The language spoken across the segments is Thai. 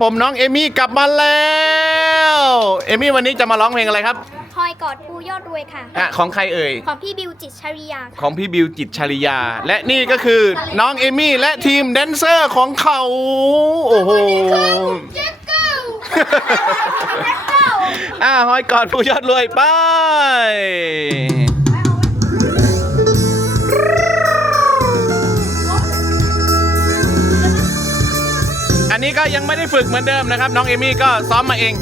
ผมน้องเอมี่กลับมาแล้ว เอมี่วันนี้จะมาร้องเพลงอะไรครับคอยกอดผู้ยอดรวยค่ะ อะของใครเอ่ย ของพี่บิวจิตรชริยาขค่ะองพี่บิวจิตรชริยา และนี่ก็คือน้องเอมี่และทีมแดนเซอร์ของเขา โอ้โห เจ๊เก้าอ่าหอยกอดผู้ยอดรวยไป อันนี้ก็ยังไม่ได้ฝึกเหมือนเดิมนะครับ น้องเอมี่ก็ซ้อมมาเอง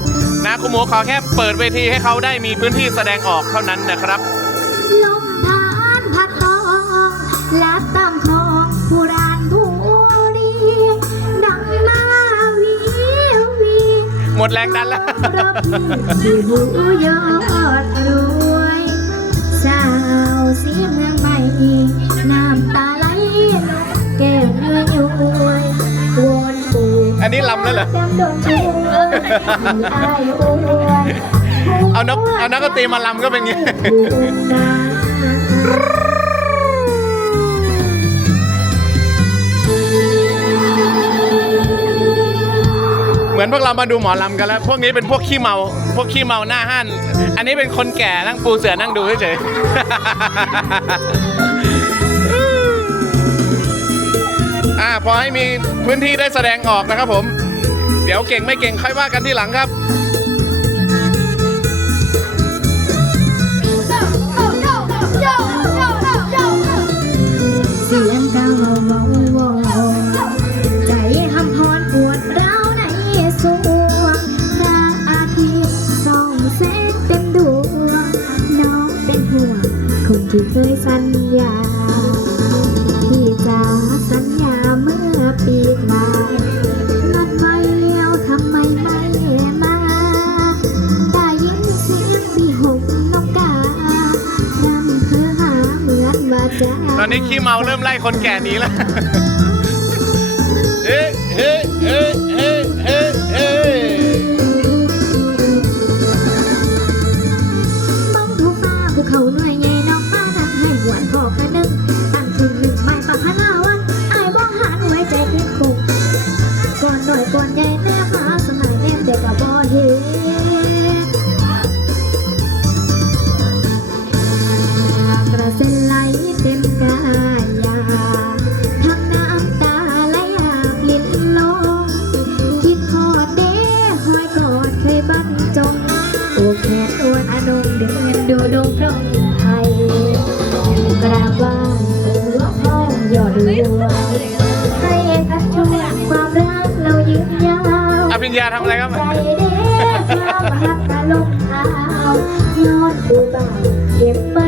นะคุณหมูขอแค่เปิดเวทีให้เขาได้มีพื้นที่แสดงออกเท่านั้นนะครับลมพานพัดทองและตามคองผู้รานผู้ดีดังมาวีวีหมดแรงดันแล้วรับที่ผู้ยอดรวยสาวสีเมืองใหม่ อันนี้ลำแล้วเหรอดำดงช่วยอายอวยเอานกเอานักดนตรีมาลำก็เป็นไงเหมือนพวกเรามาดูหมอลำกันแล้ว พวกนี้เป็นพวกขี้เมา พวกขี้เมาหน้าห้าน อันนี้เป็นคนแก่นั่งปูเสือนั่งดูเฉยๆ พอให้มีพื้นที่ได้แสดงออกนะครับผม เดี๋ยวเก่งไม่เก่งค่อยว่ากันที่หลังครับเสียงกาวเบาๆวอนใตอนนี้ขี้เมาเริ่มไล่คนแก่หนี้แล้วเฮ้เฮ้เฮ้เฮ้เฮ้เฮ้มองท้องฟ้าภูเขาหน่วยใหญ่น้อง อ้แขนอ้วนอนงเดินดูดงพระองค์ไทยกราบไหว้ตัวพ่อยอดรวยให้ทัดช่วยความรักเรายืนยาวอภิญญาทำอะไรครับใจเด้ความรักกะลงเท้ายอดดูบ้านเก็บมาได้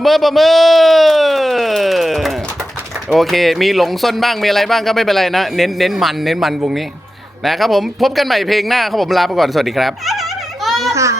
ปมมือปมมือโอเค มีหลงส้นบ้างมีอะไรบ้างก็ไม่เป็นไรนะ เน้นเน้นมันเน้นมันวงนี้ นะครับผมพบกันใหม่เพลงหน้าครับผมลาไปก่อนสวัสดีครับ ค่ะ